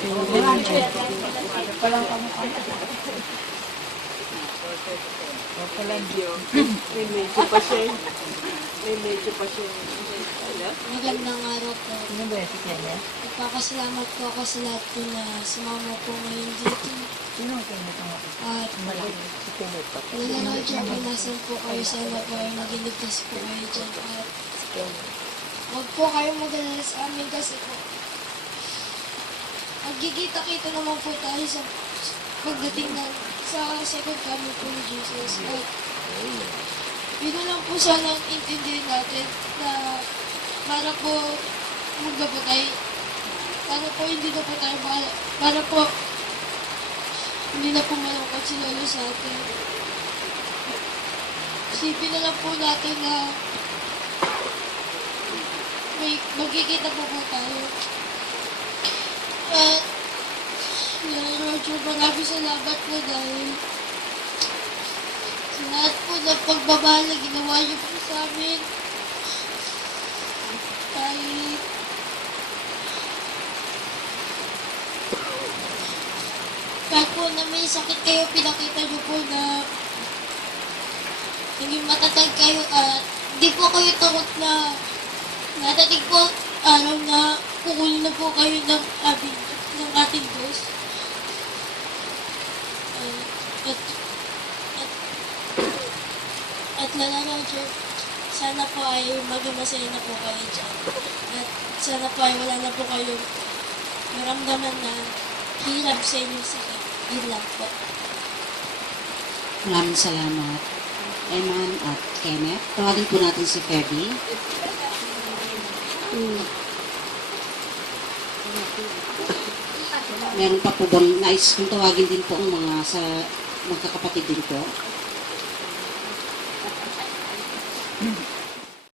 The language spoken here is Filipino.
Palang kamukha niya. May medyo pa siya. May medyo pa siya. Magandang araw po. Sino ba si Kenneth? Nagpapasalamat po ako sa lahat po na sumama po ngayon dito. Sino ang Kenneth ang At malaki? Si Kenneth pa. nalalaman dyan po nasan po kayo sa iba po ay nagiligtas po kayo dyan. At Si Kenneth. huwag po kayong mag-alala sa amin kasi po magkikita-kita naman po tayo sa pagdating na sa second coming po ni Jesus. At yun na lang po sana ang intindihin natin na para po magkapatay, para po hindi na po tayo para po hindi na po malungkot si Lolo sa atin. Isipin na lang po natin na may magkikita po tayo. At Roger, maraming salamat po dahil sa lahat po ng pagmamahal na ginawa niyo po sa amin. Kahit po na may sakit kayo, pinakita niyo po na naging matatag kayo at di po kayo takot na natatig po araw na kukunin na po kayo ng ating Diyos. At Lala Roger, sana po ay maging masaya na po kayo dyan. At sana po ay wala na po kayo maramdaman na hirap sa inyong sakit. Yun lang po. Maraming salamat, Eman at Kenneth. Tawagin po natin si Feby. Meron pa po bang nais kong tawagin din po ang mga sa magkakapatid din po?